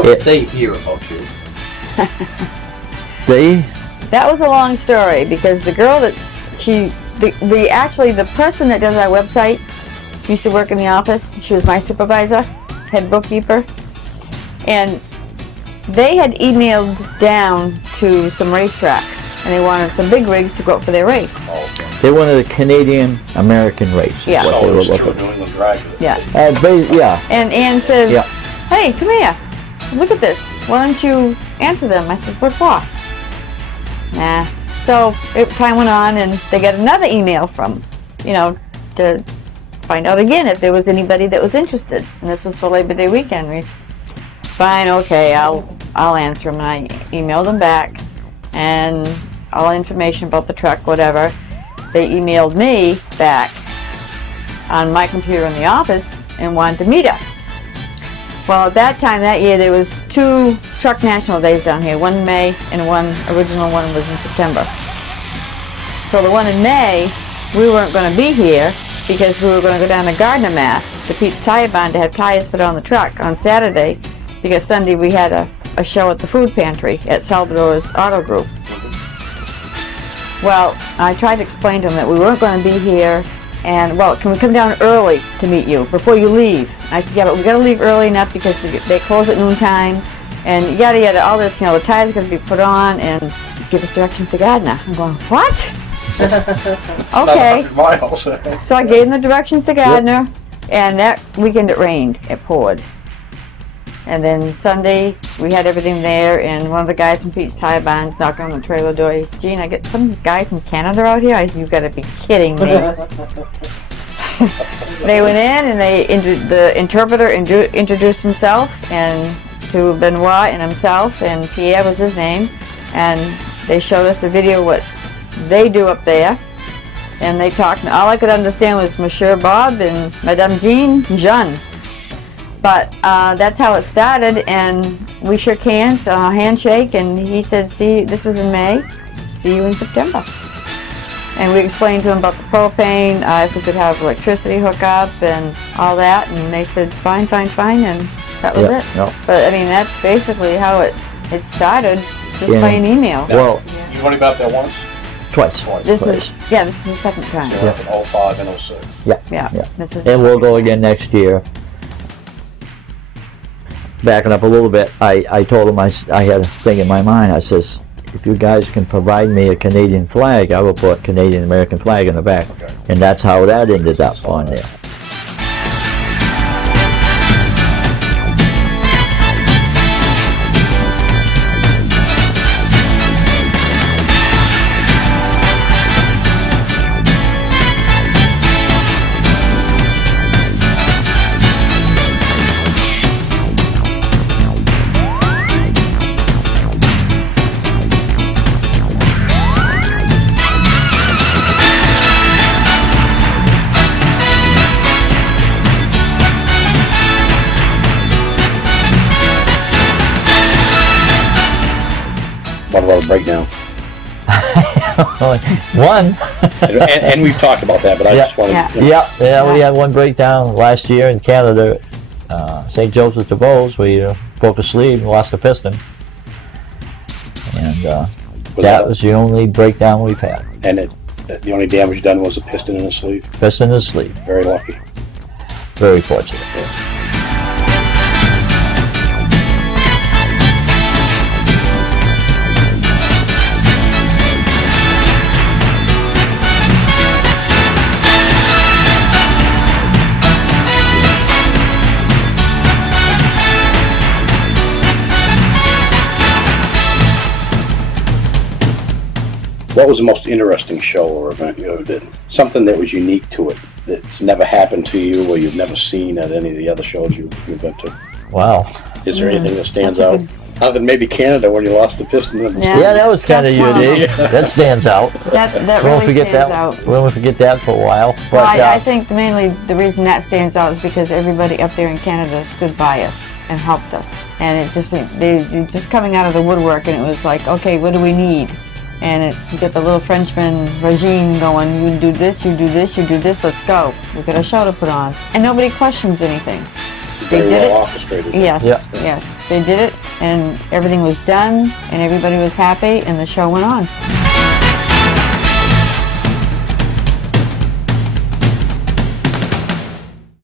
How did they hear about you? That was a long story, because the girl that actually the person that does our website used to work in the office. She was my supervisor, head bookkeeper, and they had emailed down to some racetracks, and they wanted some big rigs to go up for their race. Oh, okay. They wanted a Canadian-American race. Yeah. So it was through New England Drag. Yeah. Yeah. And Ann says, Yeah. "Hey, come here. Look at this. Why don't you answer them?" I says, "What for?" Nah. So time went on, and they got another email from, to find out again if there was anybody that was interested. And this was for Labor Day weekend. We said, "Fine, okay, I'll answer them." And I emailed them back, and all information about the truck, whatever. They emailed me back on my computer in the office and wanted to meet us. Well, at that time, that year, there was 2 truck national days down here, one in May and one original one was in September. So the one in May, we weren't going to be here because we were going to go down to Gardner, Mass, to Pete's Tire Barn to have tires put on the truck on Saturday, because Sunday we had a show at the food pantry at Salvador's Auto Group. Well, I tried to explain to them that we weren't going to be here, and, well, can we come down early to meet you before you leave? I said, yeah, but we got to leave early enough because they close at noontime, and yada yada, all this, the tires are going to be put on, and give us directions to Gardner. I'm going, what? Okay. 100 miles. So I gave them the directions to Gardner, and that weekend it rained. It poured. And then Sunday, we had everything there, and one of the guys from Pete's Tire Barn knocking on the trailer door. He said, "Gene, I get some guy from Canada out here?" I said, "You've got to be kidding me." They went in, and the interpreter introduced himself, and to Benoit and himself, and Pierre was his name, and they showed us the video what they do up there, and they talked, and all I could understand was Monsieur Bob and Madame Jeanne. But that's how it started, and we shook hands, handshake, and he said, "See, this was in May, see you in September." And we explained to him about the propane, if we could have electricity hookup and all that, and they said, "Fine, fine, fine," and that was it. Yep. But I mean, that's basically how it started, just by an email. Well, You've only been up there once? twice. This is the second time. So like in 05 and 06. Yeah. This is And we'll go again next year. Backing up a little bit, I told him I had a thing in my mind. I says, if you guys can provide me a Canadian flag, I will put Canadian American flag in the back. Okay. And that's how that ended up on there. What about a breakdown? One. and we've talked about that, but I just wanted to... Yeah, we had one breakdown last year in Canada, St. Joseph de Beauce. We broke a sleeve and lost a piston. And that was the only breakdown we've had. And the only damage done was a piston in the sleeve? Piston in the sleeve. Very lucky. Very fortunate. Yeah. What was the most interesting show or event you ever did? Something that was unique to it, that's never happened to you or you've never seen at any of the other shows you've been to? Wow. Is there anything that stands out? Other than maybe Canada when you lost the piston in the sleeve. Yeah, that was kind of unique. That stands out. That really stands out. We won't forget that for a while. But, well, I think mainly the reason that stands out is because everybody up there in Canada stood by us and helped us. And it's just, they just coming out of the woodwork, and it was like, okay, what do we need? And it's, you get the little Frenchman regime going, you do this, you do this, you do this, let's go. We got a show to put on. And nobody questions anything. very did well it. orchestrated. Yes, Yeah. yes, they did it, and everything was done, and everybody was happy, and the show went on.